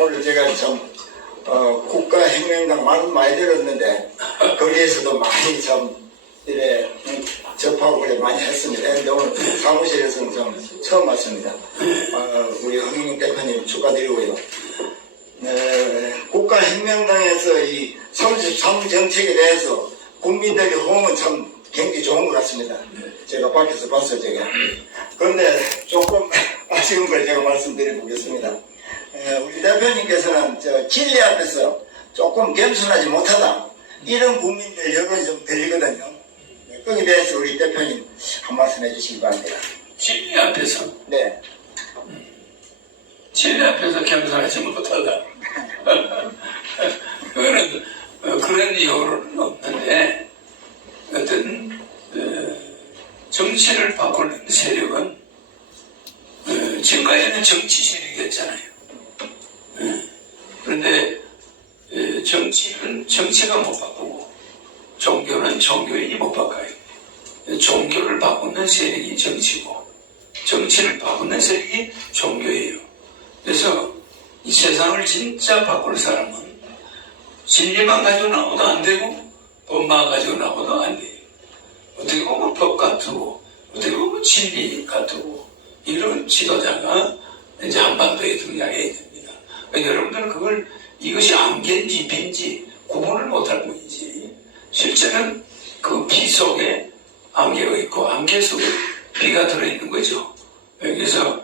오늘 제가 참 국가혁명당 말 많이 들었는데 거기에서도 많이 참 이래 접하고 그래 많이 했습니다. 근데 오늘 사무실에서는 좀 처음 왔습니다. 우리 황영민 대표님 축하드리고요. 국가혁명당에서 이 33 정책에 대해서 국민들의 호응은 참 굉장히 좋은 것 같습니다. 제가 밖에서 봤어요, 제가. 그런데 조금 아쉬운 걸 제가 말씀드려보겠습니다. 우리 대표님께서는 진리 앞에서 조금 겸손하지 못하다, 이런 국민들 여론이 좀 들리거든요. 거기에 대해서 우리 대표님 한 말씀 해주시기 바랍니다. 진리 앞에서? 네. 진리 앞에서 겸손하지 못하다. 그거는 그런 여론은 없는데, 어떤 정치를 바꾸는 세력은 지금까지는 정치 세력이었잖아요. 그런데 정치는 정치가 못 바꾸고 종교는 종교인이 못 바꿔요. 종교를 바꾸는 세력이 정치고 정치를 바꾸는 세력이 종교예요. 그래서 이 세상을 진짜 바꿀 사람은 진리만 가지고 나와도 안 되고 법만 가지고 나와도 안 돼요. 어떻게 보면 법 같고 어떻게 보면 진리 같고 이런 지도자가 이제 한반도에 등장해야 됩니다. 그러니까 여러분들은 그걸 이것이 안개인지 비인지 구분을 못할 뿐이지, 실제는 그 비 속에 안개가 있고 안개 속에 비가 들어있는 거죠. 그래서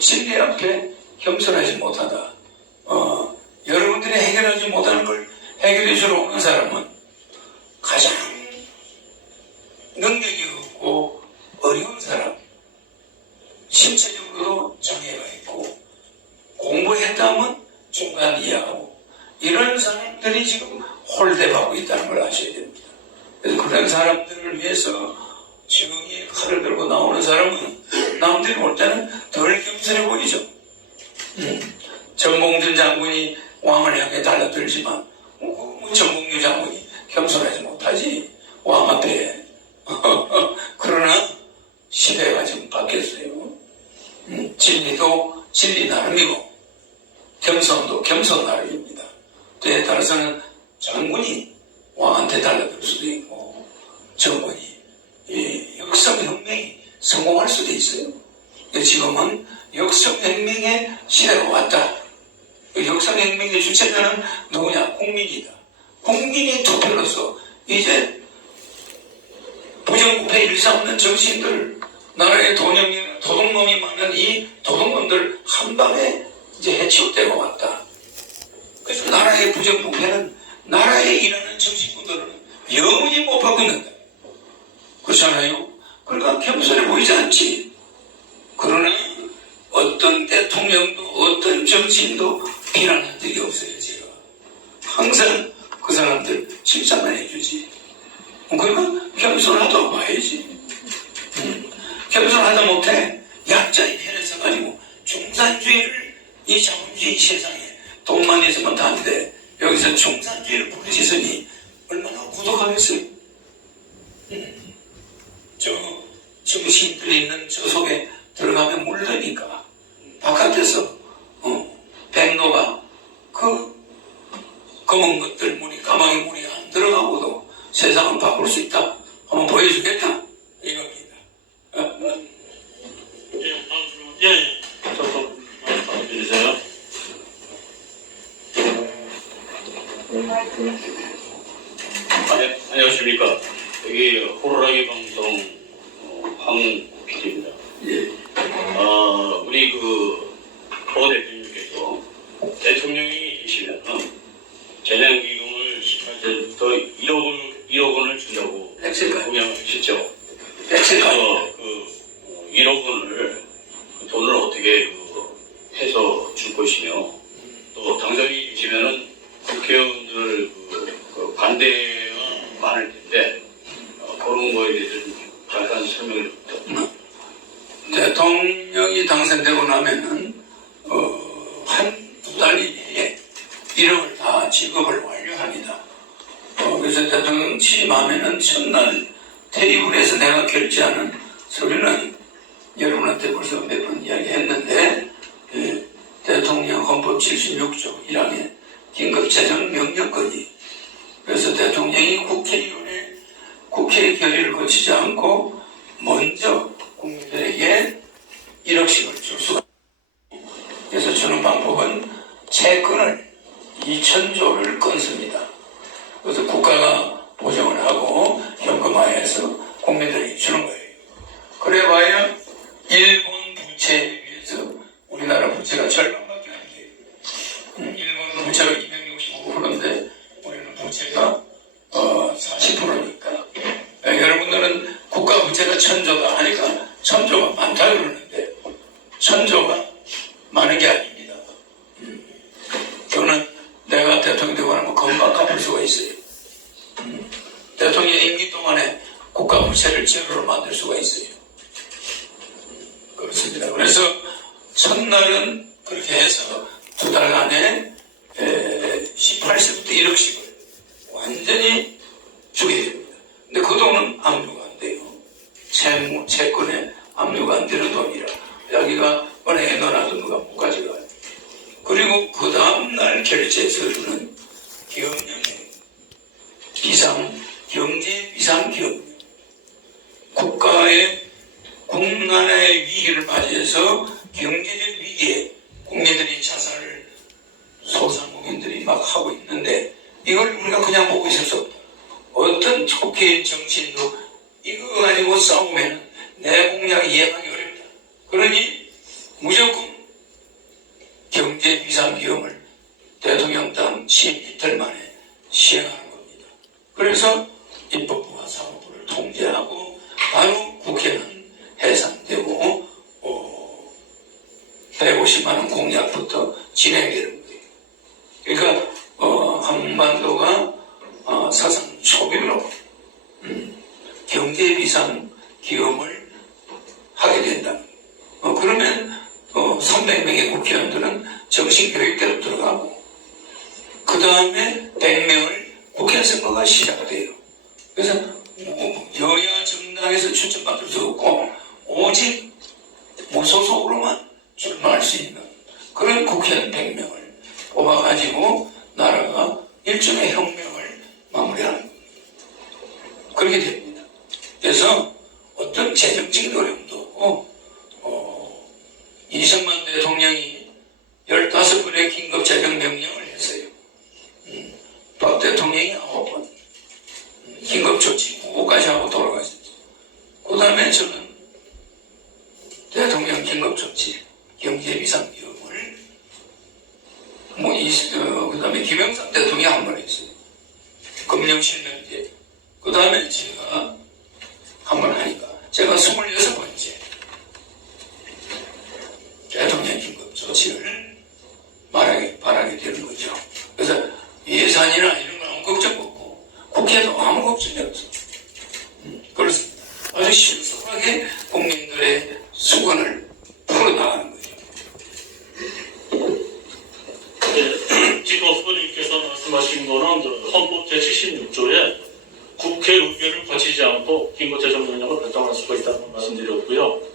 진리 앞에 겸손하지 못하다. 여러분들이 해결하지 못하는 걸 해결해 주러 오는 사람은 가장 능력이 없고 어려운 사람, 신체적으로도 장애가 있고 공부했다면 중간 이해하고 이런 사람들이 지금 홀대하고 있다는 걸 아셔야 됩니다. 그래서 그런 사람들을 위해서 정의의 칼을 들고 나오는 사람은 남들이 볼 때는 덜 겸손해 보이죠. 정봉준 장군이 왕을 향해 달라들지만 정봉준 장군이 겸손하지 못하지 왕 앞에. 그러나 시대가 지금 바뀌었어요. 진리도 진리 나름이고 겸손도 겸손 나름입니다. 때에 따라서는 장군이 왕한테 달라들 수도 있고 정권이 역성혁명이 성공할 수도 있어요. 지금은 역성혁명의 시대가 왔다. 역성혁명의 주체자는 누구냐? 국민이다. 국민이 투표로서 이제 부정부패 일삼는 정치인들, 나라의 도둑놈이 많은 이 도둑놈들 한 방에 이제 해치울 때가 왔다. 그래서 나라의 부정부패는 나라에 일하는 정치인들은 영원히 못 바꾼다. 그렇잖아요. 그러니까 겸손해 보이지 않지. 그러나 어떤 대통령도 어떤 정치인도 비난한 적이 없어요. 제가 항상 그 사람들 칭찬만 해주지. 그러니까 겸손하다고 봐야지. 겸손하다 못해 약자의 편에 서가지고 중산주의를, 이 자본주의 세상에 돈만 있으면 다는데 여기서 중산주의를 부르짖으니 얼마나 고독하겠어요. 저 정치인들이 있는 저 속에 들어가면 물르니까 바깥에서 백로가 그 검은 것들 문이, 까마귀 문이 안 들어가고도 세상을 바꿀 수 있다. 한번 보여주겠다 이겁니다. 예. 저도 말씀드리세요. 네, 안녕하십니까. 여기 호루라기 방송 황 PD입니다. 예. 우리 보 대표님께서 대통령이 되시면 재난기금을 18세부터 1억 원을 준다고 공약하셨죠. 그래서 1억 원을 돈을 어떻게 해서 줄 것이며, 또 당선이 되시면은 국회의원들 반대가 많을 텐데 그런 거에 대해서 잠깐 설명을 부탁드립니다. 대통령이 당선되고 나면은 한 두 달 이내에 1억을 다 지급을 완료합니다. 그래서 대통령 취임하면은 첫날 테이블에서 내가 결제하는 서류는 여러분한테 벌써 몇 번 이야기했는데, 대통령 헌법 76조 1항에 긴급재정명령권이, 그래서 대통령이 국회의 결의를 거치지 않고 먼저 국민들에게 1억씩을 줄 수가 있습니다. 그래서 주는 방법은 채권을 2,000조를 끊습니다. 그래서 국가가 보증을 하고 현금화해서 국민들에게 주는 거예요. 그래봐야 일본 부채에 비해서 우리나라 부채가 절반밖에 안 돼요. 일본 부채가 265%인데 우리는 부채가 40%니까. 여러분들은 국가 부채가 1,000조다 하니까 1,000조가 많다 그러는데 1,000조가 많은 게 아닙니다. 저는 내가 대통령 되고 나면 금방 갚을 수가 있어요. 대통령 임기 동안에 국가 부채를 제로로 만들 수가 있어요. 그렇습니다. 그래서 첫날은 그렇게 해서 2달 안에 18세부터 1억씩을 완전히 주게 됩니다. 근데 그 돈은 압류가 안 돼요. 채권에 압류가 안 되는 돈이라 여기가 은행에 넣어놔도 누가 못 가져가요. 그리고 그 다음날 결제해서 주는 기업령의 경제 비상기업령, 국가의 국난의 위기를 맞이해서 경제적 위기에 국민들이 자살을 소상공인들이 막 하고 있는데 이걸 우리가 그냥 보고 있을 수 없다. 어떤 촉개인 정치인도 이거 가지고 싸우면 내 공약 이해하기 어렵다. 그러니 무조건 경제 비상기금을 대통령당 취임 이틀 만에 시행하는 겁니다. 그래서 입법부와 사법부를 통제하고 바로 국회는 해산되고 150만 원 공약부터 진행되는 거예요. 그러니까 한반도가 사상 초기로 경제 비상 기금을 하게 된다. 그러면 300명의 국회의원들은 정신교육대로 들어가고 그 다음에 100명을 국회 선거가 시작돼요. 그래서 여야 정당에서 추천받을 수 없고 오직 무소속으로만 출마할 수 있는 그런 국회의원 100명을 뽑아가지고 나라가 일종의 혁명을 마무리하는 겁니다. 그렇게 됩니다. 그래서 어떤 재정적인 어려움도 없고 이승만 대통령이 15번의 긴급재정명령을 했어요. 박 대통령이 9번 긴급조치 9호까지 하고 돌아가셨죠. 그 다음에 저는 대통령 긴급조치 경제비상기금을 그 다음에 김영삼 대통령이 한 번 했어요. 금융실명제. 그 다음에 제가 한 번 하니까 제가 26번째 대통령 긴급조치를 바라게 되는 거죠. 그래서 예산이나 이런 거 아무 걱정 없고 국회도 아무 걱정이 없어요. 그렇습니다. 아주 신속하게 국민들의 수건을 풀어나가는 거죠. 네, 지금 후보님께서 말씀하신 거는 헌법 제76조에 국회 의결을 거치지 않고 긴급재정명령을 발동할 수가 있다는 말씀드렸고요.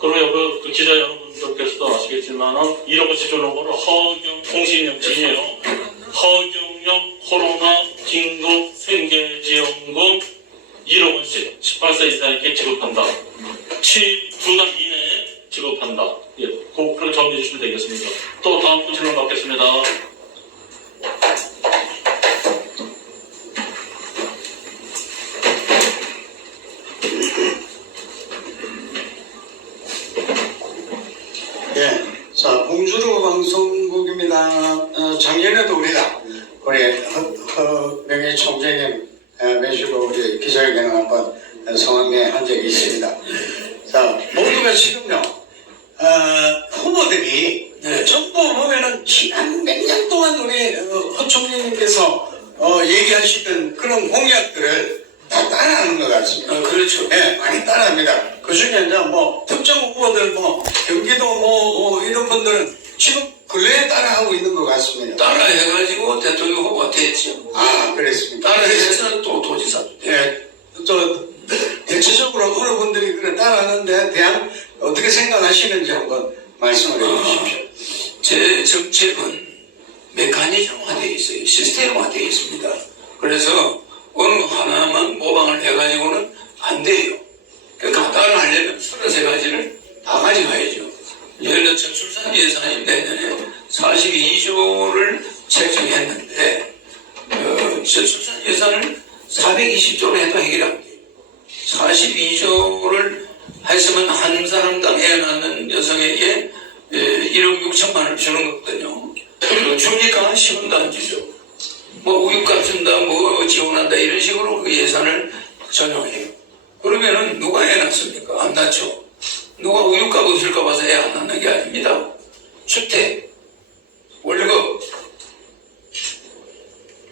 그리고 그 기자 여러분들께서도 아시겠지만은 1억원씩 주는 거는 허경 통신영신이에요. 허경영 코로나 긴급 생계지원금 1억원씩 18세 이상에게 지급한다. 2달 이내에 지급한다. 예, 그걸 정리해 주시면 되겠습니다. 또 다음 분 질문 받겠습니다. 예, 자, 봉주루 방송국입니다. 작년에도 우리가 명예 총재님 모시고 우리 기자회견을 한번 성황리에 한 적이 있습니다. 자, 모두가 지금요, 후보들이 전부 보면은 지난 몇 년 동안 우리 허 총리님께서 얘기하시던 그런 공약들을 다 따라하는 것 같습니다. 그렇죠. 예, 많이 따라합니다. 그 중에 이제 특정 후보들 경기도 이런 분들은 지금 근래에 따라하고 있는 것 같습니다. 따라해가지고 대통령 후보가 됐죠. 아, 그랬습니다. 따라해서 또 도지사도 돼요. 예, 대체적으로 어느 분들이 그래 따라하는데 대한 어떻게 생각하시는지 한번 말씀을 해주십시오. 제 정책은 메커니즘화되어 있어요. 시스템화되어 있습니다. 그래서 어느 하나만 모방을 해가지고는 안 돼요. 그러니까 따라하려면 33가지를 다 가져가야죠. 예를 들어 저출산 예산이 내년에 42조를 책정했는데 저출산 예산을 420조로 해도 해결한 게 42조를 했으면 한 사람당 애 낳는 여성에게 1억 6천만 원을 주는 거거든요. 그리고 주니까 10원도 안 주죠. 뭐 우유값 준다, 뭐 지원한다 이런 식으로 그 예산을 전용해요. 그러면은 누가 애 낳습니까? 안 낳죠. 누가 우유값 없을까 봐서 애 안 낳는 게 아닙니다. 주택, 월급,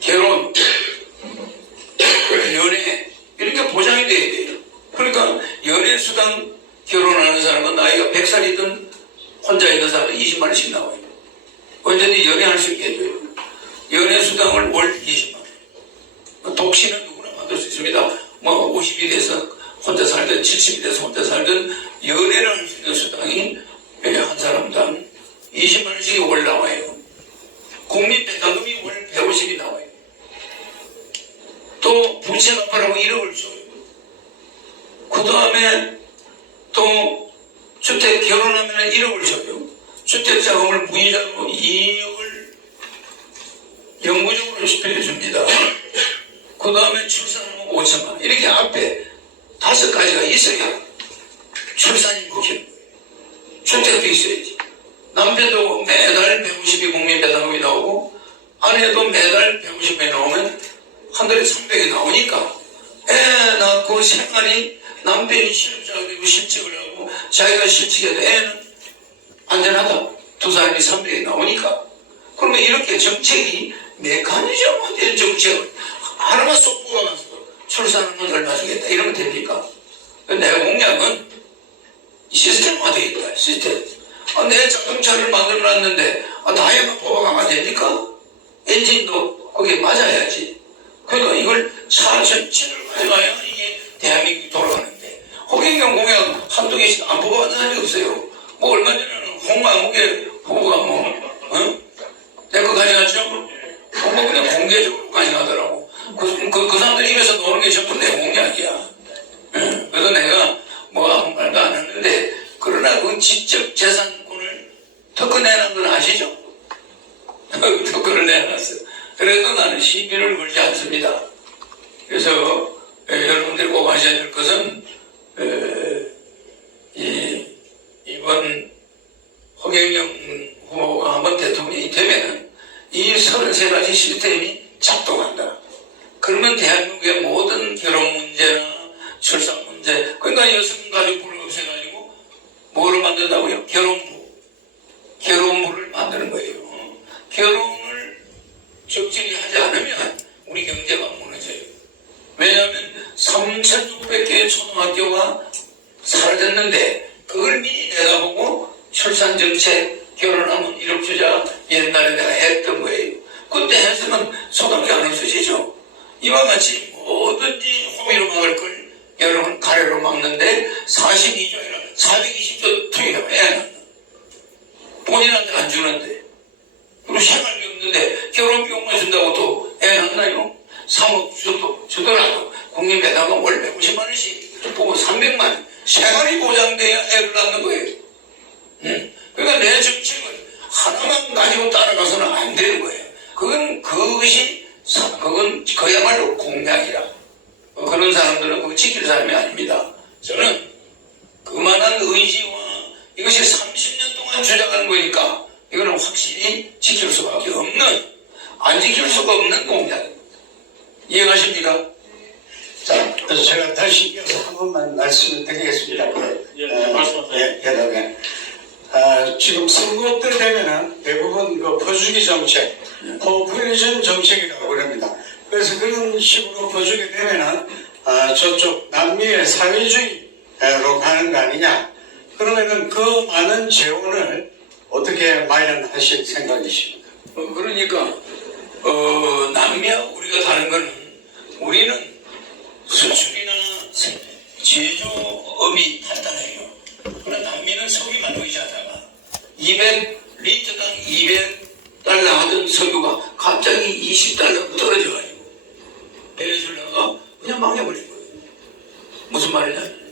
결혼, 연애 이런 게 보장이 돼야 돼요. 그러니까 연애수당 결혼하는 사람은 나이가 100살이든 혼자 있는 사람은 20만 원씩 나와요. 언제든지 연애할 수 있게 해줘요. 연애수당을 월 20만 원. 독신은 누구나 받을 수 있습니다. 뭐 50이 돼서 혼자 살든 70이 돼서 혼자 살든 연애를 할 수 있는 수당이 한 사람당 20만 원씩이 월 나와요. 국민배당금이 월 150이 나와요. 또 부채 갚으라고 1억을 줘요. 그 다음에 또 주택 결혼하면 1억을 줘요. 주택자금을 무이자로 2억을 영구적으로 빌려줍니다. 그 다음에 출산하면 5천만 원. 이렇게 앞에 5가지가 있어야 출산이 먹히는 거예요. 주택도 있어야지. 남편도 매달 150이 국민배당금이 나오고 아내도 매달 150이 나오면 한 달에 300이 나오니까 애 낳고 생활이 남편이 실업자가 되고 실직을 하고 자기가 실직해도 애는 안전하다. 두 사람이 300이 나오니까. 그러면 이렇게 정책이 메커니즘화된 정책을 하나만 쏙 뽑아가서 출산하면 얼마 주겠다 이러면 됩니까? 내 공약은 시스템화되어 있다. 시스템. 내 자동차를 만들어놨는데 다이아만 뽑아가면 됩니까? 엔진도 거기에 맞아야지. 그러니까 이걸 차 전체를 가져가야 이게 대한민국이 돌아가는데 허경영 공약 한두 개씩 안 뽑아간 사람이 없어요. 뭐 얼마 전에는 홍만국의 후보가 내 거 가져갔죠? 홍보 그냥 공개적으로 가져가더라고. 그 사람들 입에서 나오는 게 전부 내 공약이야. 그래서 내가 뭐 아무 말도 안 했는데 그러나 그 지적 재산권을 특허 내는 건 아시죠? 특허를 내놨어요. 그래도 나는 시비를 걸지 않습니다. 그래서 여러분들이 꼭 아셔야 될 것은 이번 허경영 후보가 한번 대통령이 되면 이 33가지 시스템이 작동한다. 그러면 대한민국의 모든 결혼 문제나 출산 문제, 그러니까 여성가족부를 없애가지고 뭐를 만든다고요? 결혼부를 만드는 거예요. 결혼을 적절히 하지 않으면 우리 경제가 무너져요. 왜냐하면 3,600개의 초등학교가 사라졌는데 그걸 미리 내다보고 출산정책, 결혼하면 1억 주자 옛날에 내가 했던 거예요. 그때 했으면 초등학교 안 없어지죠. 이와 같이 뭐든지 호미로 막을 걸 여러분 가래로 막는데 42조 아니라 420조 투입하면 애 낳는 본인한테 안 주는데 그리고 생활비 없는데 결혼비용만 준다고 또 애 낳나요? 3억 주더라도 국민배당금 월 150만 원씩 보고 300만 원 생활이 보장돼야 애를 낳는 거예요. 그러니까 내 정책은 하나만 가지고 따라가서는 안 되는 거예요. 그건 그야말로 공약이라. 그런 사람들은 그거 지킬 사람이 아닙니다. 저는 그만한 의지와 이것이 30년 동안 주장하는 거니까 이거는 확실히 지킬 수밖에 없는, 안 지킬 수가 없는 공약. 이해가십니까? 자, 그래서 제가 다시 이어서 한 번만 말씀을 드리겠습니다. 말씀하세요. 지금 선거 때 되면은 대부분 그 퍼주기 정책, 포퓰리즘 정책이라고 그럽니다. 그래서 그런 식으로 퍼주게 되면은 저쪽 남미의 사회주의로 가는 거 아니냐. 그러면은 그 많은 재원을 어떻게 마련하실 생각이십니까? 그러니까 남미하고 우리가 다른 거는 우리는 수출이나 제조업이 탄탄해요. 그러나 남미는 소비만 의지하다가 200리터당 하던 석유가 갑자기 20달러 떨어져가지고 베네수엘라가 그냥 망해버린 거예요. 무슨 말이냐?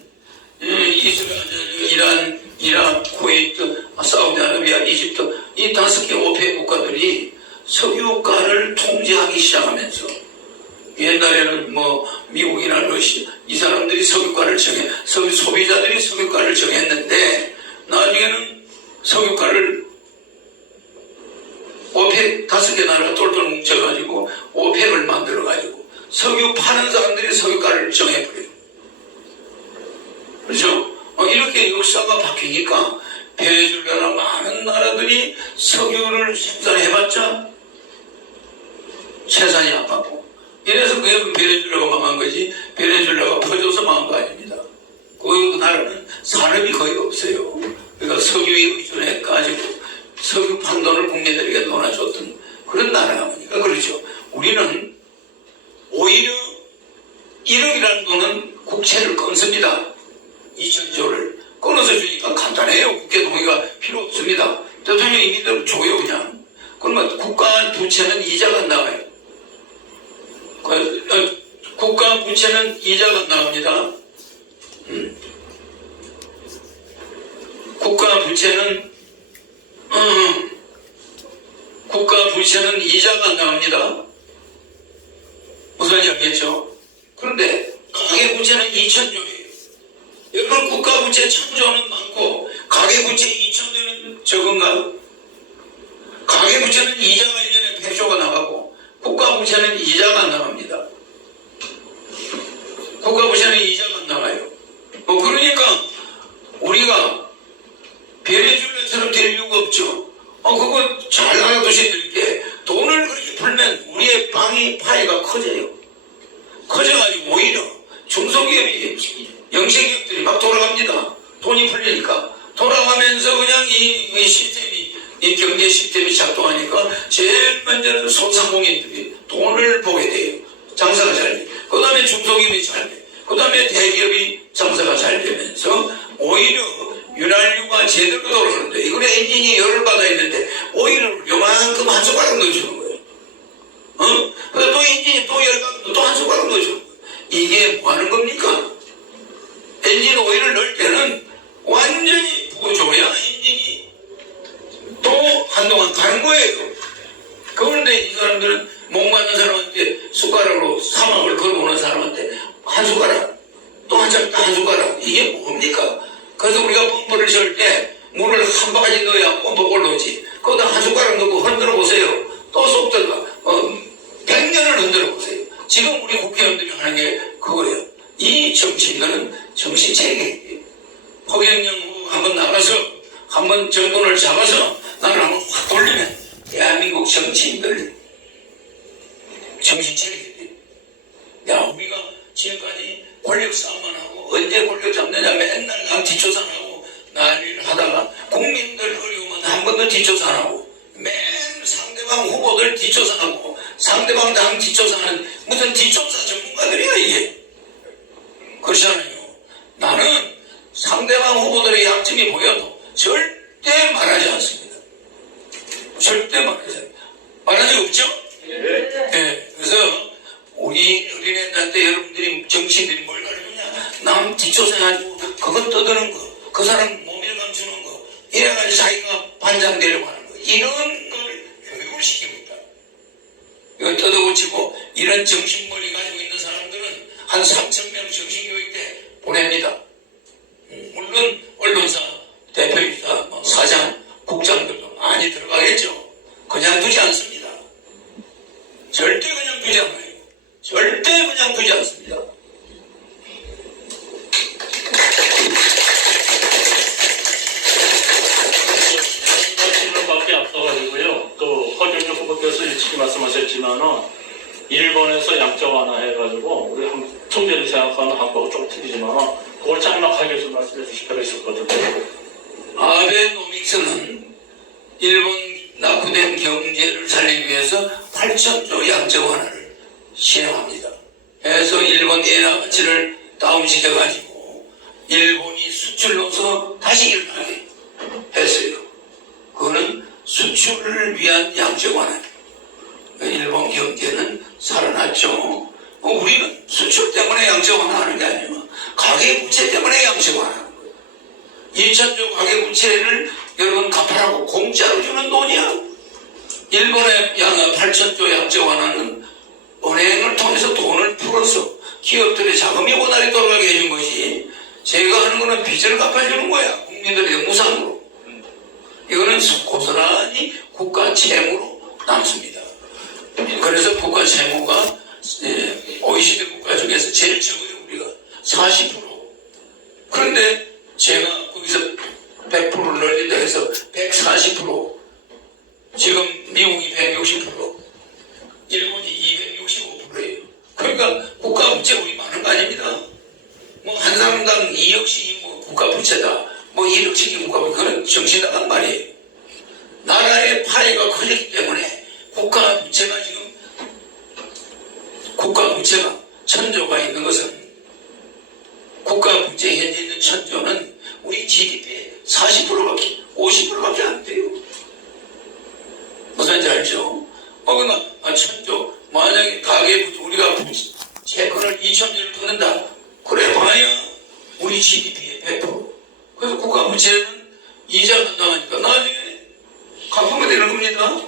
이스라엘, 이란, 쿠웨이트, 사우디아라비아, 이집트 이 5개 오페 국가들이 석유가를 통제하기 시작하면서 옛날에는 뭐 미국이나 러시아 이 사람들이 석유가를 소비자들이 석유가를 정했는데 나중에는 석유가를 오펙 5개 나라가 똘똘 뭉쳐가지고 오펙을 만들어가지고 석유 파는 사람들이 석유가를 정해버려요. 그렇죠? 이렇게 역사가 바뀌니까 베네수엘라나 많은 나라들이 석유를 생산해봤자 생산이 안 받고 이래서 그 베네수엘라가 망한 거지 베네수엘라가 퍼져서 망한 거 아닙니다. 그 나라는 산업이 거의 없어요. 그러니까 석유에 의존해가지고 석유 판돈을 국민들에게 논아줬던 그런 나라니까 그렇죠. 우리는 오히려 1억이라는 돈은 국채를 끊습니다. 2천조를 끊어서 주니까 간단해요. 국회 동의가 필요 없습니다. 대통령이 이미대로 줘요 그냥. 그러면 국가 부채는 이자가 안 나와요. 국가 부채는 이자가 안 나옵니다. 국가 부채는 이자가 안 나옵니다. 무슨 말인지 알겠죠? 그런데 가계부채는 2천조예요. 여러분 국가부채 1,000조는 많고 가계부채 2,000조는 적은가? 가계부채는 이자가 1년에 100조가 나가고 국가부채는 이자가 안 나갑니다. 국가부채는 이자가 안 나가요. 그러니까 우리가 베네수엘라처럼 될 이유가 없죠. 그거 잘 알아두셔드릴게. 돈을 그렇게 풀면 우리의 파이가 커져요. 커져가지고 오히려 중소기업이 영세기업들이 막 돌아갑니다. 돈이 풀리니까. 돌아가면서 그냥 이 시스템이, 이 경제 시스템이 작동하니까 제일 먼저는 소상공인들이 돈을 보게 돼요. 장사가 잘 돼. 그 다음에 중소기업이 잘 돼. 그 다음에 대기업이 장사가 잘 되면서 오히려 윤활유가 제대로 돌아가는데 이거는 엔진이 열을 받아 있는데 오일을 요만큼 한 숟가락 넣어주는 거예요. 그래서 또 엔진이 또 열받으면 또 한 숟가락 넣어주는 거예요. 이게 뭐 하는 겁니까? 엔진 오일을 넣을 때는 완전히 부어줘야 엔진이 또 한동안 가는 거예요. 그런데 이 사람들은 목마른 사람한테 숟가락으로 사막을 걸어오는 사람한테 한 숟가락, 또 한 숟가락, 이게 뭡니까? 그래서 우리가 펌프를 잴 때 물을 한 바가지 넣어야 펌프가 올라오지. 거기다 한 숟가락 넣고 흔들어 보세요. 또 쏙 들어가. 100년을 흔들어 보세요. 지금 우리 국회의원들이 하는 게 그거예요. 이 정치인들은 정신체계. 허경영 후보 한번 나가서 한번 정권을 잡아서 나를 한번 확 돌리면 대한민국 정치인들 정신체계. 야, 우리가 지금까지 권력 싸움만 하고 언제 권력 잡느냐 맨날 남 뒷조사하고 난리를 하다가 국민들 어려우면 한 번도 뒷조사 안 하고 맨 상대방 후보들 뒷조사하고 상대방 당 뒷조사하는 무슨 뒷조사 전문가들이야 이게. 그렇잖아요. 나는 상대방 후보들의 약점이 보여도 절대 말하지 않습니다. 절대 말한 적 없죠? 네. 그래서 우리 어린애들한테 여러분들이 정치인들이 뭘 가르치냐, 남 뒷조사해가지고 그거 떠드는 거, 그 사람 모멸감 주는 거, 이래가지고 자기가 반장되려고 하는 거, 이런 걸 교육을 시킵니다. 이거 뜯어고치고 이런 정신머리 가지고 있는 사람들은 한 3,000명 정신교육대 보냅니다. 물론 언론사 대표이사, 사장, 국장들도 많이 들어가겠죠. 그냥 두지 않습니다. 절대 그냥 두지 않아요. 절대 그냥 두지 않습니다. 질문밖에 앞서가지고요. 또 허경영 후보께서 일찍이 말씀하셨지만은 일본에서 양적 완화해가지고 우리 통계를 생각하면 한국하고 좀 틀리지만은 그걸 짤막하게 좀 말씀해 주실 필요가 있었거든요. 아베노믹스는 일본 낙후된 경제를 살리기 위해서 8천조 양적 완화를 시행합니다. 그래서 일본 엔화 가치를 다운시켜가지고 일본이 수출로서 다시 일어나게 했어요. 그거는 수출을 위한 양적 완화입니다. 경제는 살아났죠. 우리는 수출 때문에 양적완화하는 게 아니고 가계부채 때문에 양적완화하는 거예요. 2천조 가계부채를 여러분 갚으라고 공짜로 주는 돈이야. 일본의 8천조 양적완화는 은행을 통해서 돈을 풀어서 기업들의 자금이 원활히 돌아가게 해준 것이, 제가 하는 거는 빚을 갚아주는 거야. 국민들의 무상으로. 이거는 고스란히 국가 채무로 남습니다. 그래서 국가 채무가 OECD 국가 중에서 제일 적어요. 우리가 40%. 그런데 제가 거기서 100%를 늘린다 해서 140%, 지금 미국이 160%, 일본이 265%예요. 그러니까 국가 부채 우리 많은 거 아닙니다. 뭐 한 사람당 2억씩이 뭐 국가 부채다, 뭐 1억씩이 국가 부채, 그건 정신 나간 말이에요. 나라의 파이가 커졌기 때문에 국가 부채가 지금, 국가 부채가 1000조가 있는 것은, 국가 부채 현재 있는 1000조는 우리 GDP의 40%밖에, 50%밖에 안 돼요. 무슨 말인지 알죠? 그러니까 1000조, 만약에 가계부채, 우리가 채권을 2000조를 끊는다, 그래 봐야 우리 GDP의 100%. 그래서 국가 부채는 이자가 나가니까 나중에 갚으면 되는 겁니다.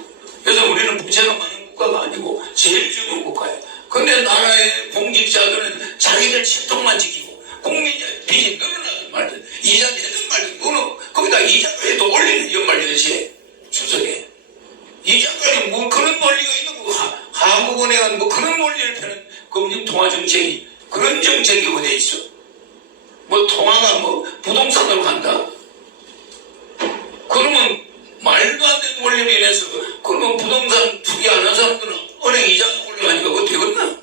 그래서 우리는 부채가 많은 국가가 아니고 제일 적은 국가예요. 근데 나라의 공직자들은 자기들 채통만 지키고 국민의 빚이 늘어나든 말든 이자 내든 말든, 너는 거기다 이자까지 또 올리는 연말연시에 추석에 이자까지 뭐 그런 논리가 있는 거, 한국은행은 뭐 그런 논리를 펴는 금융 통화 정책이, 그런 정책이 어디에 있어? 뭐 통화가 뭐 부동산으로 간다? 그러면 말도 안 되는 원리로 인해서, 그러면 부동산 투기 안 하는 사람들은 은행 이자가 올라가니까 그거 되겠나?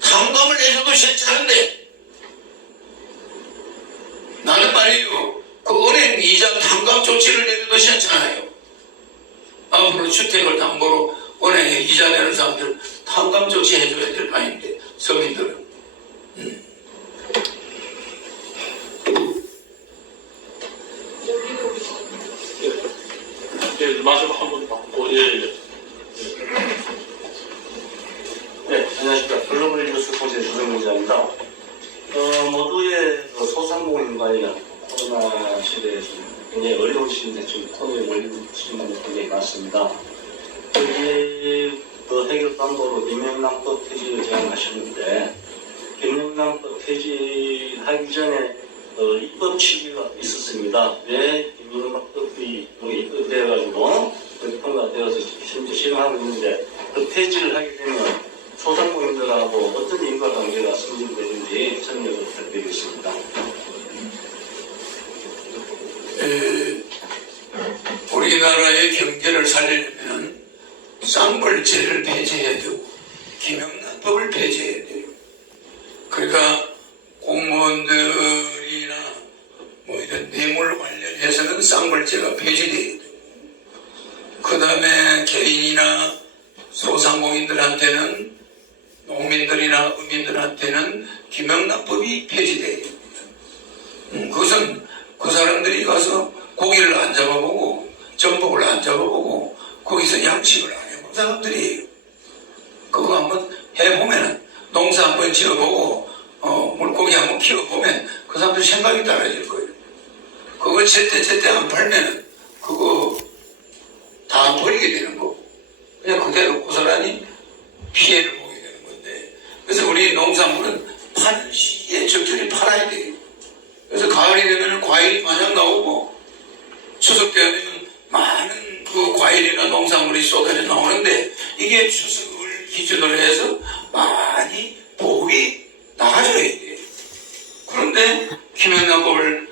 탕감을 해줘도 괜찮은데, 나는 말이에요, 그 은행 이자 탕감 조치를 내려도 괜찮아요. 앞으로 주택을 담보로 은행에 이자 내는 사람들 탕감 조치 해줘야 될 판인데, 서민들은. 마지막 한 번 받고, 예. 네, 안녕하십니까. 글로벌 뉴스 소재 조정민 기자입니다. 모두의 소상공인과의 코로나 시대에 굉장히 어려우신데 지금 코로나에 몰리신 분들 굉장히 많습니다. 여기 해결방법으로 김영란법 폐지를 제안하셨는데, 김영란법 폐지하기 전에 입법 취지가 있었습니다. 왜 김영란법이 입법돼가지고 통과되어서 현재 실행하고 있는데, 그 폐지를 하게 되면 소상공인들하고 어떤 인과관계가 생기는지 설명을 부탁드리겠습니다. 우리나라의 경제를 살리려면 쌍벌제를 폐지해야 되고 김영란법을 폐지해야 돼요. 그러니까 공무원들이나 뭐 이런 뇌물 관련해서는 쌍벌제가 폐지돼야 되고, 그 다음에 개인이나 소상공인들한테는, 농민들이나 어민들한테는 김영란법이 폐지돼야 됩니다. 그것은 그 사람들이 가서 고기를 안 잡아보고 전복을 안 잡아보고 거기서 양식을 안 해본 사람들이에요. 그거 한번 해보면은, 농사 한번 지어보고 물고기 한번 키워보면 그 사람들 생각이 달라질 거예요. 그거 제때 안 팔면은 그거 다 버리게 되는 거고, 그냥 그대로 고스란히 피해를 보게 되는 건데, 그래서 우리 농산물은 파는 시기에 적절히 팔아야 돼요. 그래서 가을이 되면 과일이 마냥 나오고, 추석 때 되면 많은 그 과일이나 농산물이 쏟아져 나오는데, 이게 추석을 기준으로 해서 많이 보급이 나가줘야 돼요. 그런데 김영란법을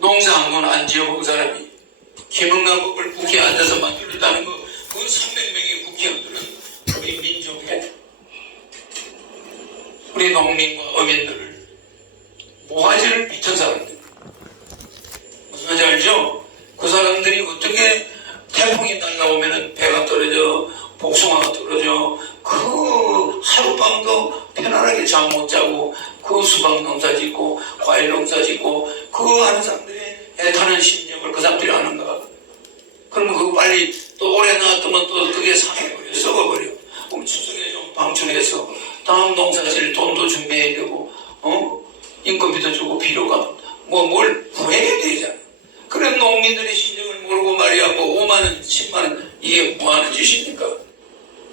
농사 한 번 안 지어본 사람이 김영란법을 국회에 앉아서 만들었다는 거, 그 300명의 국회의원들은 우리 민족의, 우리 농민과 어민들을 모가지를 비춘 사람들. 무슨 말인지 알죠? 그 사람들이 어떻게 태풍이 날라오면 배가 떨어져, 복숭아가 떨어져, 그 하룻밤도 편안하게 잠 못 자고 그 수박 농사 짓고 과일 농사 짓고 그거 하는 사람들의 애타는 심정을 그 사람들이 아는가? 그러면 그거 빨리 또 오래 놔두면 또 그게 상해버려, 썩어버려. 그럼 추석에 주십니까?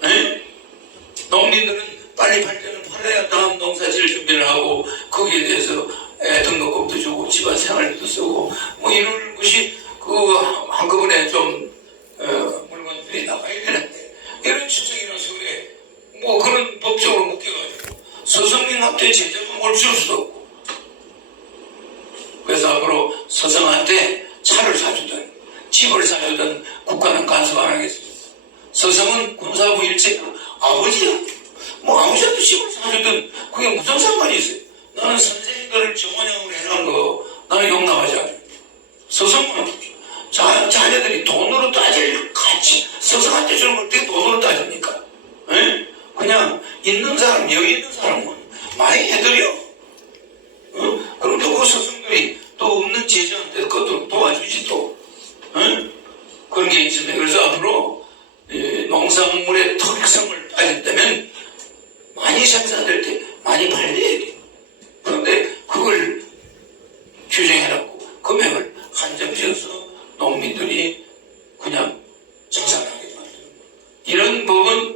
에? 농민들은 빨리 팔 때는 팔아야 다음 농사지을 준비를 하고 거기에 대해서 등록금도 주고 집안 생활비도 쓰고 뭐 이런 것이 한꺼번에 좀 물건들이 나가야 되는데 이런 추석이나 설에 뭐 그런 법적으로 묶여가지고 서성민한테 제자금 올줄 수도 없고 그래서 앞으로 서성한테 차를 사주든 집을 사주든 국가는 간섭 안 하겠습니다. 서성은 군사부 일체 아버지야. 뭐 아버지한테 집을 사주든 그게 무슨 상관이 있어요. 나는 선생님들을 정원형으로 해놓은 거 나는 용납하지 않아요. 서성은 자녀들이 돈으로 따질 가치 서성한테 주는 걸 어떻게 돈으로 따집니까? 에? 그냥 있는 사람 여유 있는 사람은 많이 해드려. 그럼 또 그 서성들이 또 없는 제자한테 그것도 도와주지 또. 그런 게 있습니다. 그래서 앞으로 농산물의 특성을 따진다면 많이 생산될 때 많이 팔려야 돼. 그런데 그걸 규정해놓고 금액을 한정지어서 농민들이 그냥 장사하게 만드는 이런 법은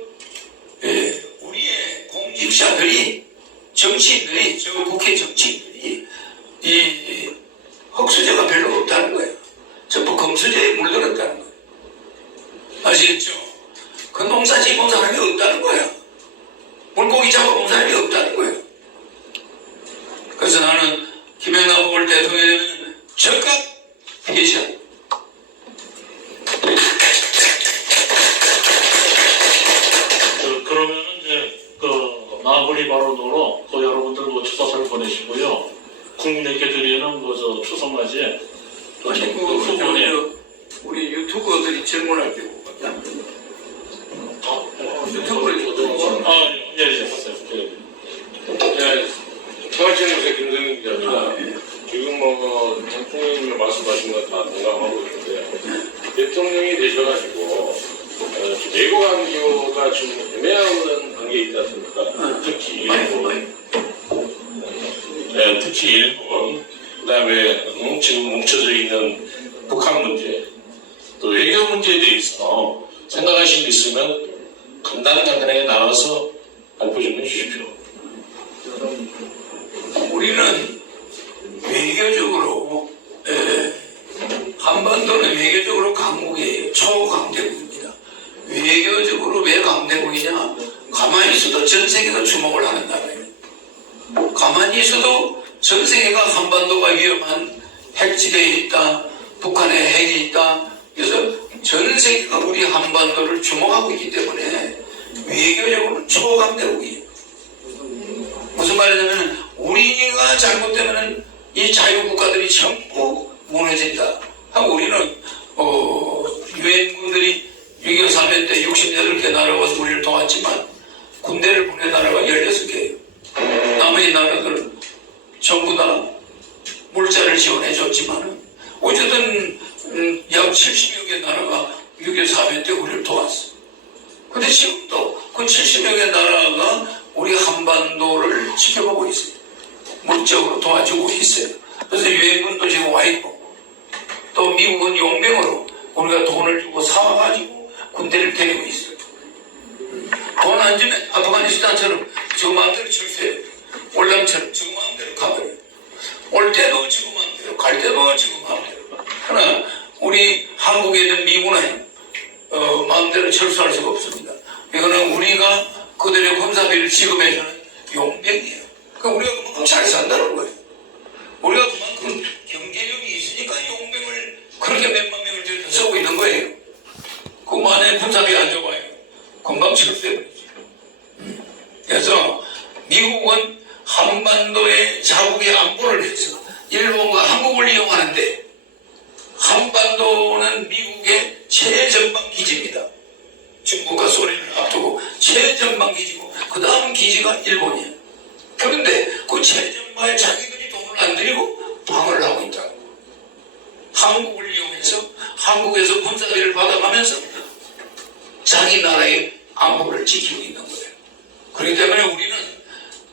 우리의 공직자들이 정치인들이 저 국회 정치인들이 이 흑수저가 별로 없다는 거예요. 전부 금수저에 물들었다는 거예요. 아시겠죠? 그 농사 지은 사람이 없다는 거예요. 물고기 잡아본 사람이 없다는 거예요. 그래서 나는 김영남 후보를 대통령이 되면 적극 폐지한다. 그러면은 이제 마무리 발언으로 여러분들 추석을 보내시고요. 국민에게 드리는 추석맞이에 아니 후보님 우리 유튜버들이 질문할 게 뭐밖에 안 돼요. 유튜브를 예. 서울시장에서 김성인 기자입니다. 지금 대통령님 말씀하신 건 다 공감하고 있는데 대통령이 되셔가지고 내고 관계가 좀 애매한 관계에 있지 않습니까? 특히 일본, 그다음에 지금 뭉쳐져 있는 북한 문제, 또 외교 문제에 대해서 생각하신 게 있으면 간단하게 나눠서 발표 좀 해주십시오. 우리는 외교적으로 한반도는 외교적으로 강국이에요. 초강대국입니다. 외교적으로 왜 강대국이냐? 가만히 있어도 전 세계가 주목을 하는 나라예요. 가만히 있어도 전 세계가 한반도가 위험한 핵지대에 있다. 북한에 핵이 있다. 그래서 전 세계가 우리 한반도를 주목하고 있기 때문에 외교적으로 초강대국이에요. 무슨 말이냐면 우리가 잘못되면 이 자유국가들이 전부 무너진다 하고 우리는 유엔군들이 6.25 사변 때 68개 나라가 와서 우리를 도왔지만 군대를 보낸 나라가 16개예요. 나머지 나라들은 전부 다 물자를 지원해 줬지만 어쨌든 약 70여 개 나라가 6.25 사변 때 우리를 도왔어. 근데 지금도 그 70여 개 나라가 우리 한반도를 지켜보고 있어요. 물적으로 도와주고 있어요. 그래서 유엔군도 지금 와 있고 또 미국은 용병으로 우리가 돈을 주고 사와가지고 군대를 데리고 있어요. 돈 안 주면 아프가니스탄처럼 저 마음대로 철수해요. 월남처럼 저 마음대로 가버려요. 올 때도 저 마음대로 갈 때도 저 마음대로. 그러나 우리 한국에 있는 미군은 마음대로 철수할 수가 없습니다. 이거는 우리가 그들의 군사비를 지급해주는 용병이에요. 그러니까 우리가 그만큼 잘 산다는 거예요. 우리가 그만큼 경제력이 있으니까 용병을 그렇게 몇만 명을 들여서 쓰고 있는 거예요. 그만에 군사비 안 좋아요. 금방 철수해버리죠. 그래서 미국은 한반도의 자국의 안보를 해서 일본과 한국을 이용하는데 한반도는 미국의 최전방 기지입니다. 중국과 소련을 앞두고 최전방 기지고 그 다음 기지가 일본이에요. 그런데 그 최전방에 자기들이 돈을 안 들이고 방어를 하고 있다. 한국을 이용해서 한국에서 군사비를 받아가면서 자기 나라의 안보를 지키고 있는 거예요. 그렇기 때문에 우리는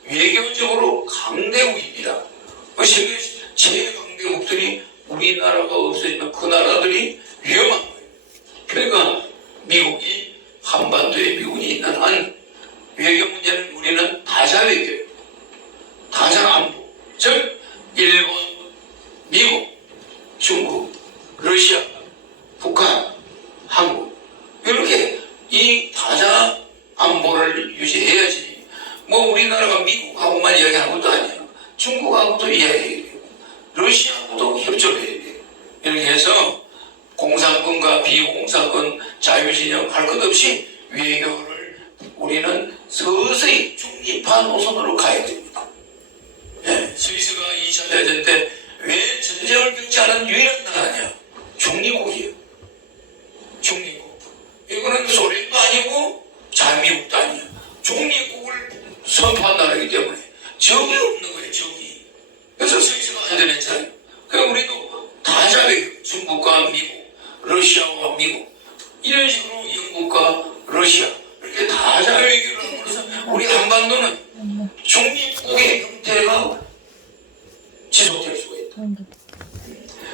외교적으로 강대국입니다. 세계 최강대국들이 우리나라가 없어지면 그 나라들이 위험한 거예요. 그러니까 미국이 한반도에 미군이 있는 한 외교 문제는 우리는 다자 외교예요. 다자 안보. 즉 일본, 미국, 중국, 러시아, 북한, 한국 이렇게 이 다자 안보를 유지해야지. 뭐 우리나라가 미국하고만 이야기하는 것도 아니에요. 중국하고도 이야기해야 돼요. 러시아하고도 협조해야 돼요. 이렇게 해서 공산권과 비공산권 자유진영 할 것 없이 외교를 우리는 서서히 중립화 노선으로 가야 됩니다. 예, 스위스가 2차 대전 때 왜 전쟁을 겪지 않은 유일한 나라냐? 중립국이에요. 중립국. 이거는 소련도 아니고 자미국도 아니에요. 중립국을 선포한 나라이기 때문에 적이 없는 거예요. 적이. 그래서 스위스가 안전했잖아요. 그러니까 우리도 다자외교, 중국과 미국, 러시아와 미국 이런 식으로 영국과 러시아 이렇게 다자외교를 함으로써 우리 한반도는 중립국의 형태가 지속될 수가 있다.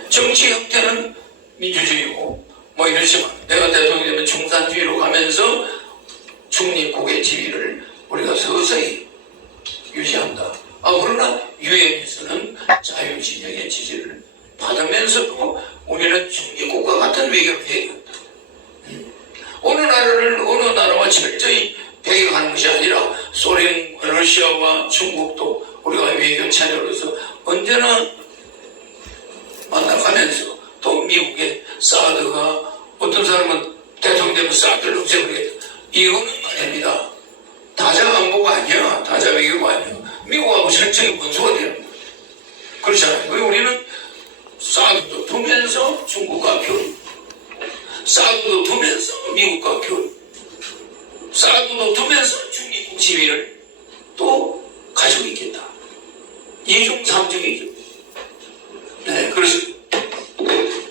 정치 형태는 민주주의고 뭐 이렇지만 내가 대통령이 되면 중산주의로 가면서 중립국의 지위를 우리가 서서히 유지한다. 그러나 유엔에서는 자유진영의 지지를 받으면서도 우리는 중립국과 같은 외교를 해야 된다. 어느 나라를 어느 나라와 철저히 배격하는 것이 아니라 소련과 러시아와 중국도 우리가 외교 채널로서 언제나 만나가면서 또 미국의 사드가 어떤 사람은 대통령 되면 사드를 없애버리겠다. 이거는 말입니다. 다자 안보가 아니야. 다자 외교가 아니야. 미국하고 철저히 원수가 되는 거예요. 그렇잖아요. 그리고 우리는 사드도 두면서 중국과 교류, 사드도 두면서 미국과 교류, 사드도 두면서 중립국 지위를 또 가지고 있겠다. 이중삼중이죠. 네, 그렇습니다.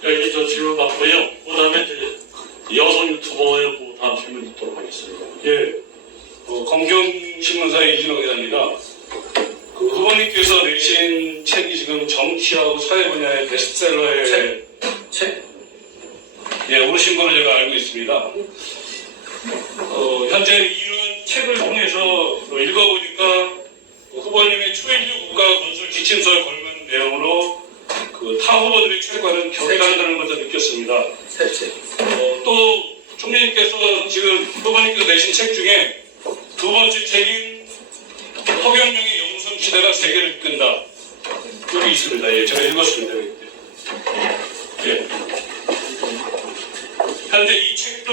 여기 저 질문 받고요. 그 다음에 이제 여성 유튜버의 그 다음 질문 듣도록 하겠습니다. 예, 검경신문사의 이진호 기자입니다. 그 후보님께서 내신 책이 지금 정치하고 사회 분야의 베스트셀러에 책? 예, 오르신 걸로 제가 알고 있습니다. 현재 이런 책을 통해서 읽어보니까 후보님의 초일류 국가 건설 지침서에 걸맞는 내용으로 그 타 후보들의 책과는 격이 다르다는 것을 느꼈습니다. 새 책. 또 총리님께서 지금 후보님께서 내신 책 중에 두 번째 책인 허경영의 영성 시대가 세계를 이끈다. 여기 있습니다. 예, 제가 읽었습니다. 예. 현재 이 책도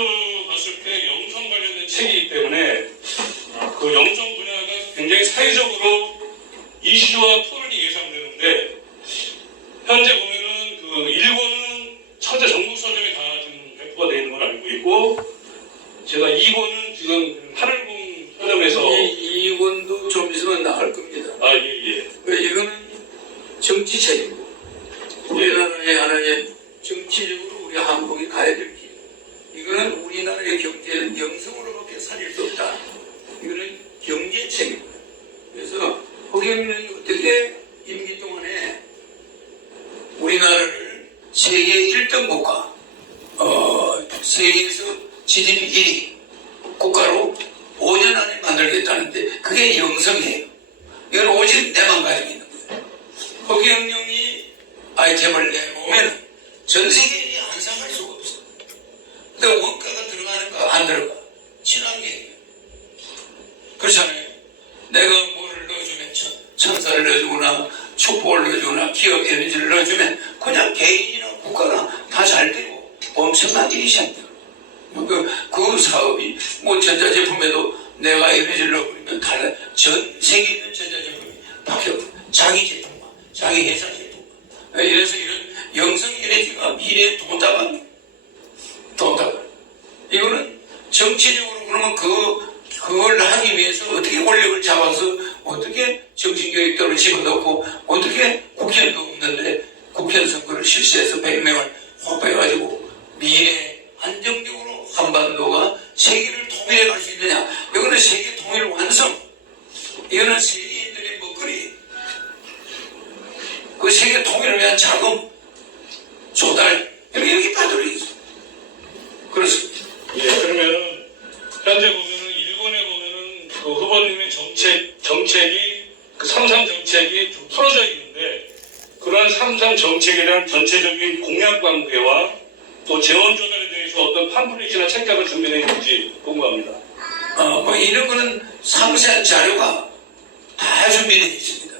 봤을 때 영성 관련된 책이기 때문에 그 영성 분야가 굉장히 사회적으로 이슈와 토론이 예상되는데 현재 보면은 그 일권은 천재 전국 서점에 다 지금 배포가 되어 있는 걸 알고 있고 제가 2권은 지금 하늘궁 서점에서 이 권도 좀 있으면 나갈 겁니다. 예. 이거는 정치책이고 우리나라의 하나의 정치적으로 우리 한국이 가야 될 길. 이거는 우리나라의 경제는 영성으로밖에 살릴 수 없다. 이거는 경제책입니다. 그래서 허경영이 어떻게 임기 동안에 우리나라를 세계 1등 국가, 세계에서 GDP 1위 국가로 5년 안에 만들겠다는데 그게 영성이에요. 이건 오직 내만 가지고 있는 거예요. 허경영이 아이템을 내놓으면 전 세계인이 안상할 수가 없어. 근데 원가가 들어가는가 안 들어가? 친환경이에요. 그렇잖아요. 내가 뭐를 넣어주면 천사를 넣어주거나 축복을 넣어주거나 기업 에너지를 넣어주면 그냥 개인이나 국가나 다 잘 되고 엄청난 일이 생겨. 그 사업이 뭐 전자제품에도 내가 에너지를 넣어버리면 달라. 전 세계에 있는 전자제품이 바뀌어. 자기 제품만, 자기 회사 제품. 이래서 이런 영성 에너지가 미래의 돈다발. 이거는 정치적으로 그러면 그걸 하기 위해서 어떻게 권력을 잡아서 어떻게 정신교육도를 집어넣고 어떻게 국회의원도 없는데 국회의원 선거를 실시해서 100명을 확보해가지고 미래 안정적으로 한반도가 세계를 통일해 갈 수 있느냐. 이거는 세계 통일 완성. 이거는 세계인들의 먹거리. 그 세계 통일을 위한 자금 조달 이렇게 다 들어있어. 그렇습니다. 예, 그러면은 현재 보면은 일본에 보면은 그 후보님의 정책이 그 3.3 정책이 좀 풀어져 있는데 그러한 3.3 정책에 대한 전체적인 공약 관계와 또 재원 조달에 대해서 어떤 팜플릿이나 책자가 준비되어 있는지 궁금합니다. 뭐 이런 거는 상세한 자료가 다 준비되어 있습니다.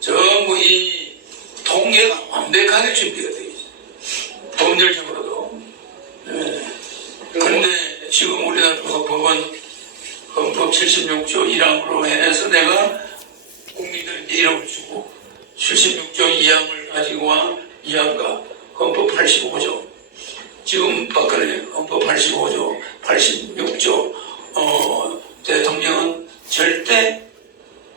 전부 이 통계가 완벽하게 준비가 되어 있습니다. 법률적으로도. 그런데 지금 우리나라 법원 헌법 76조 1항으로 해서 내가 국민들에게 1억을 주고 76조 2항을 가지고 2항과 헌법 85조 지금 박근혜 헌법 85조 86조 대통령은 절대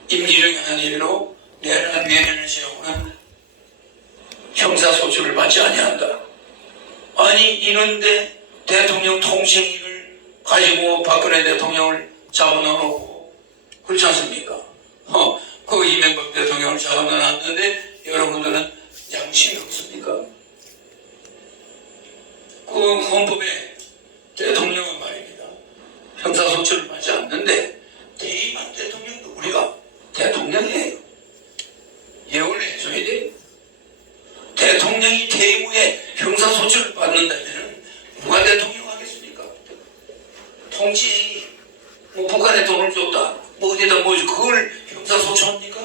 임기령이 한 일로 내란 명예를 세우는 형사소추를 받지 아니한다. 아니 이런데 대통령 통치를 가지고 박근혜 대통령을 잡아놓고 그렇지 않습니까? 그 이명박 대통령을 잡아놓았는데 여러분들은 양심이 없습니까? 그 헌법에 대통령은 말입니다. 형사소추를 받지 않는데 대의만 대통령도 우리가 대통령이에요. 예언을 해줘야 돼요. 대통령이 퇴임 후에 형사소추를 받는다면 누가 대통령 하겠습니까? 통치행위, 뭐 북한에 돈을 줬다, 뭐 어디다 뭐 그걸 형사소추합니까?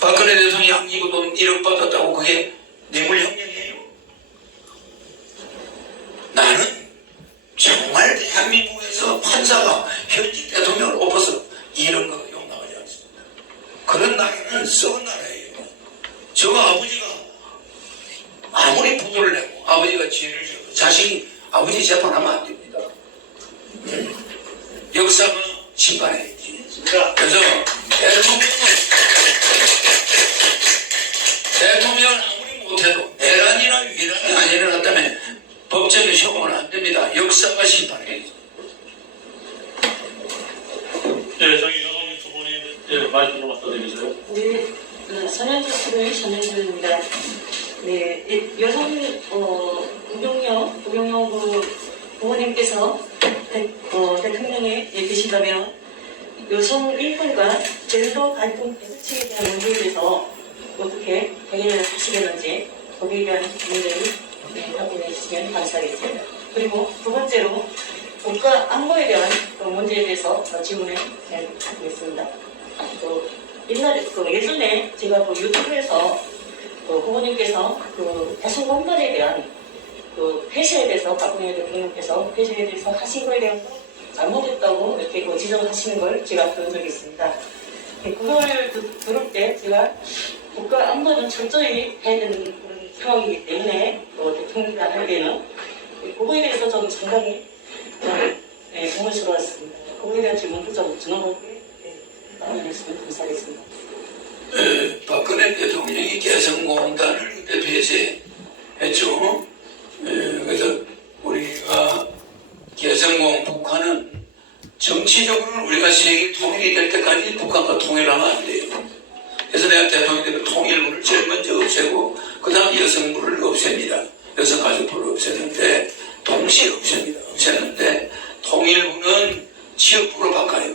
박근혜 대통령이 양기고 돈 1억 받았다고 그게 뇌물혁명이에요? 나는 정말 대한민국에서 판사가 현직 대통령을 엎어서 이런 거 용납하지 않습니다. 그런 나라는 썩은 나라예요. 저 아버지가 아무리 부도를 내고 아버지가 죄를 져도 자식이 아버지 재판하면 안 됩니다. 역사가 심판해야지. 그래서 대통령은 아무리 못해도 내란이나 위란이 안 일어났다면 법정에 세우면 안 됩니다. 역사가 심판해야지. 네, 저기 여성님 두 분이 말씀을 맡아드리세요. 네, 선현주 수로의 전현주입니다. 네, 여성 부경영 부모님께서 대통령에 계신다면 여성 일꾼과 젠더 갈등 대책에 대한 문제에 대해서 어떻게 해결을 하시겠는지 거기에 대한 문제를 답변해 주시면 감사하겠습니다. 그리고 두 번째로 국가 안보에 대한 문제에 대해서 질문을 하겠습니다. 옛날에 예전에 제가 유튜브에서 후보님께서 대선공단에 대한 폐쇄에 대해서 박근혜 대통령께서 폐쇄에 대해서 하신 거에 대해서 잘못했다고 이렇게 지적하시는 걸 제가 들은 적이 있습니다. 그걸 들을 때 제가 국가 안보는 철저히 해야 되는 그런 상황이기 때문에 대통령이 하기에는 그거에 대해서 저는 상당히 의문스러웠습니다. 그거에 대한 질문도 좀 전화번호에 말씀을 감사하겠습니다. 박근혜 대통령이 개성공단을 그때 폐쇄했죠. 그래서 우리가 개성공 북한은 정치적으로는 우리가 세계 통일이 될 때까지 북한과 통일하면 안 돼요. 그래서 내가 대통령이 되면 통일부를 제일 먼저 없애고 그 다음 여성부를 없앱니다. 여성가족부를 없애는데 동시에 없애는데 통일부는 취업부로 바꿔요.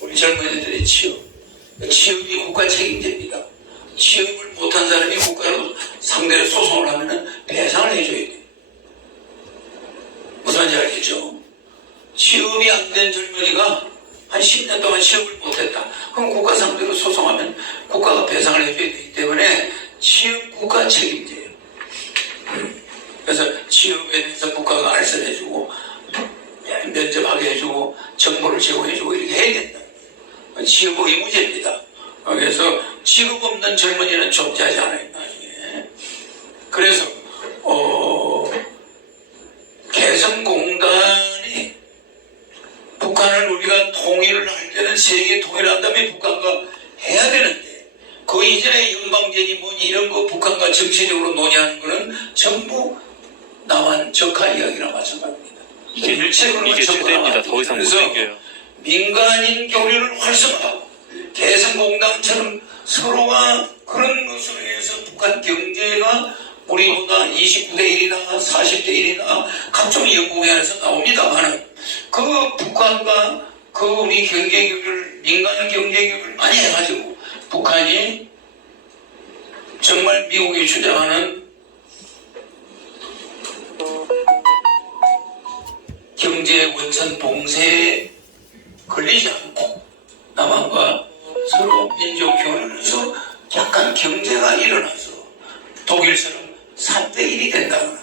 우리 젊은이들의 취업이 국가 책임제입니다. 취업을 못한 사람이 국가로 상대로 소송을 하면 배상을 해줘야 돼요. 무슨 말인지 알겠죠? 취업이 안 된 젊은이가 한 10년 동안 취업을 못했다. 그럼 국가 상대로 소송하면 국가가 배상을 해줘야 되기 때문에 취업 국가 책임제예요. 그래서 취업에 대해서 국가가 알선해주고 면접하게 해주고 정보를 제공해주고 이렇게 해야 된다. 취업 의무제입니다. 그래서 직업 없는 젊은이는 존재하지 않아요. 나중에. 그래서 개성공단이 북한을 우리가 통일을 할 때는 세계 통일을 한 다음에 북한과 해야 되는데 그 이전에 연방제니 뭐니 이런 거 북한과 정치적으로 논의하는 거는 전부 남한 적화 이야기나 마찬가지입니다. 이게 최대입니다. 더 이상 못 생겨요. 민간인 교류를 활성화하고 개성공단처럼 서로가 그런 것으로 해서 북한 경제가 우리보다 29대 1이나 40대 1이나 각종 연구에서 나옵니다만은 그 북한과 그 우리 경제교류를 민간 경제교류를 많이 해가지고 북한이 정말 미국이 주장하는 경제 원천 봉쇄에 걸리지 않고 남한과 서로 민족 교류를 해서 약간 경제가 일어나서 독일처럼 3대1이 된다거나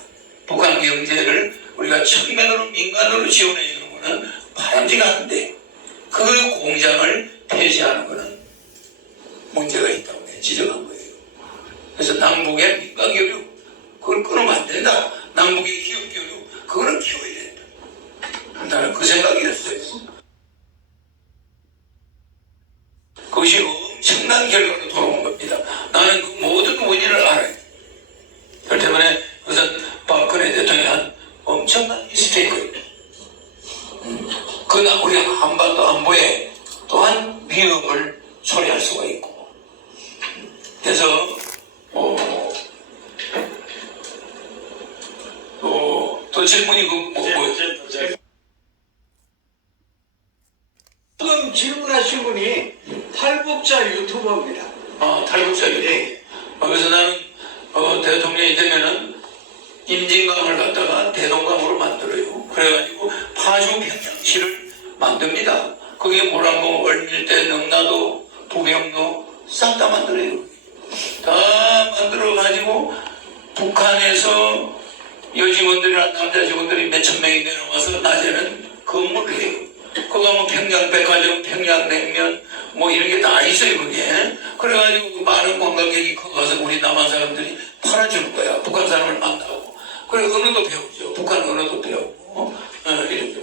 북한 경제를 우리가 측면으로 민간으로 지원해 주는 거는 바람직한 한데 그 공장을 폐쇄하는 거는 문제가 있다고 지적한 거예요. 그래서 남북의 민간 교류 그걸 끊으면 안 된다. 남북의 기업 교류 그거는 키워야 된다. 나는 그 생각이었어요. 그것이 엄청난 결과로 돌아온 겁니다. 나는 그 모든 원인을 알아요. 그렇기 때문에 우선 박근혜 대통령이 한 엄청난 미스테이크예요. 그러나 우리 한반도 안보에 또한 위협을 초래할 수가 있고 그래서 또 질문이 지금 질문하신 분이 탈북자 유튜버입니다. 탈북자 유튜버. 그래서 나는 대통령이 되면은 임진강을 갖다가 대동강으로 만들어요. 그래가지고 파주 평양시를 만듭니다. 거기에 모란봉, 얼밀대, 능라도, 부평로 싹 다 만들어요. 다 만들어가지고 북한에서 여직원들이나 남자 직원들이 몇천 명이 내려와서 낮에는 근무를 해요. 그거 뭐 평양백화점, 평양냉면 뭐 이런 게 다 있어요 그게. 그래가지고 많은 관광객이 거기 가서 우리 남한 사람들이 팔아주는 거야. 북한 사람을 만나고. 그래 언어도 배우죠. 북한 언어도 배우고 이렇게.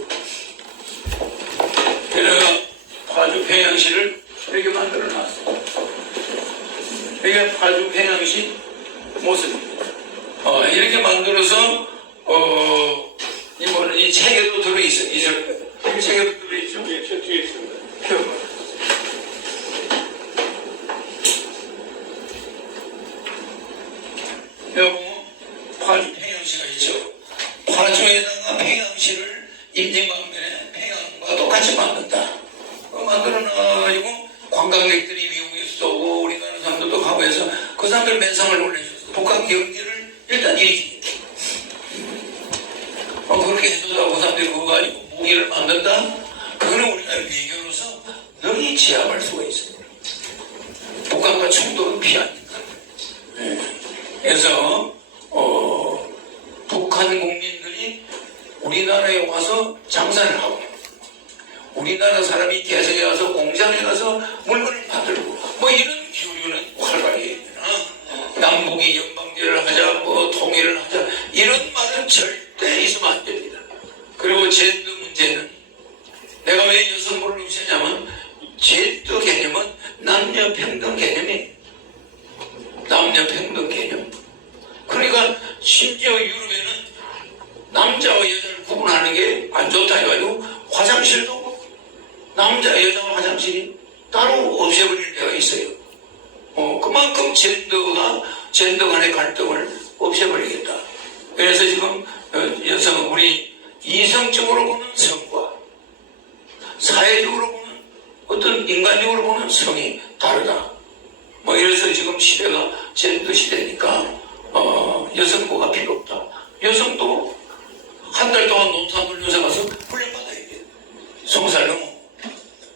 그래가 파주 평양시를 이렇게 만들어놨어요. 이게 파주 평양시 모습입니다. 이렇게 만들어서 이거는 이 책에도 들어있어요. 이 책에도 들어있죠. 예, 저 뒤에 있습니다. 여기 파주 평양시가 있죠. 파주에다가 평양시를 임진강변에 평양과 똑같이 만든다. 만들어놔가지고 관광객들이 미국에서도 오고 우리나라 사람들도 가고 해서 그 사람들 매상을 올려줬어. 북한 경제를 일단 일으키니까. 그렇게 해서 그 사람들이 그거 가지고 무기를 만든다? 그거는 우리가 외교로서 능히 제압할 수가 있습니다. 북한과 충돌은 피하니까. 그래서 북한 국민들이 우리나라에 와서 장사를 하고 우리나라 사람이 개성에 가서 공장에 가서 물건을 만들고 뭐 이런 교류는 활발해야 되나 남북이 연방제를 하자 뭐 통일을 하자 이런 말은 절대 있으면 안 됩니다. 그리고 젠더 문제는 내가 왜 여성부를 없애냐면 젠더 개념은 남녀평등 개념이에요. 남녀평등 개념. 그러니까 심지어 유럽에는 남자와 여자를 구분하는 게 안 좋다 해가지고 화장실도 남자 여자 화장실이 따로 없애버릴 때가 있어요. 그만큼 젠더 간의 갈등을 없애버리겠다. 그래서 지금 여성 우리 이성적으로 보는 성과 사회적으로 보는 어떤 인간적으로 보는 성이 다르다. 뭐 이래서 지금 시대가 젠더 시대니까 여성부가 필요 없다. 여성도 한 달 동안 논산 훈련소 가서 훈련받아야 돼. 20살 넘어.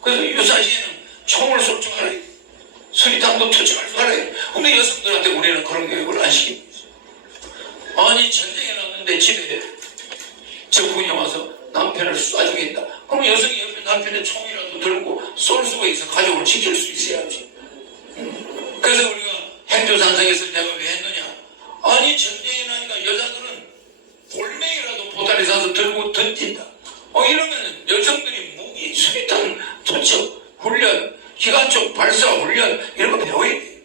그래서 유사시에는 총을 쏠 줄 알아야 돼. 수리탄도 투척할 줄 알아야 돼. 근데 여성들한테 우리는 그런 교육을 안 시키고 있어. 아니 전쟁에 났는데 집에 적군이 와서 남편을 쏴 죽인다. 그럼 여성이 옆에 남편의 총이라도 들고 쏠 수가 있어. 가족을 지킬 수 있어야지. 그래서 우리가 행조산성에서 내가 왜 했느냐. 아니 전쟁이 나니까 여자들은 돌멩이라도 보따리 사서 들고 던진다. 이러면은 여성들이 무기, 수리탄, 투척, 훈련, 기관총 발사 훈련 이런 거 배워야 돼.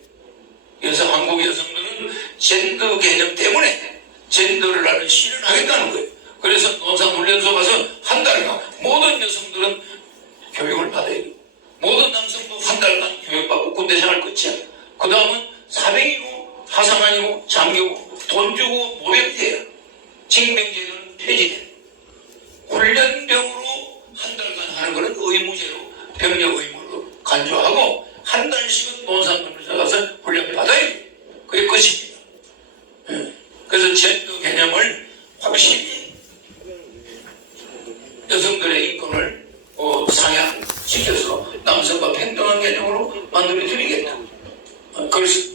그래서 한국 여성들은 젠더 개념 때문에 젠더를 나는 실현하겠다는 거예요. 그래서 논산훈련소 가서 한 달간 모든 여성들은 교육을 받아야 돼요. 모든 남성도 한 달간 교육받고 군대 생활 끝이야. 그 다음은 사병이고 하사관이고 장교고 돈 주고 모병제야. 징병제는 폐지돼. 훈련병으로 한 달간 하는 거는 의무제로 병력 의무로 간주하고 한 달씩은 논산군에서 가서 훈련 받아야 돼. 그게 끝입니다. 그래서 젠더 개념을 확실히 여성들의 인권을 상향시켜서 남성과 평등한 개념으로 만들어 드리겠다. 그래서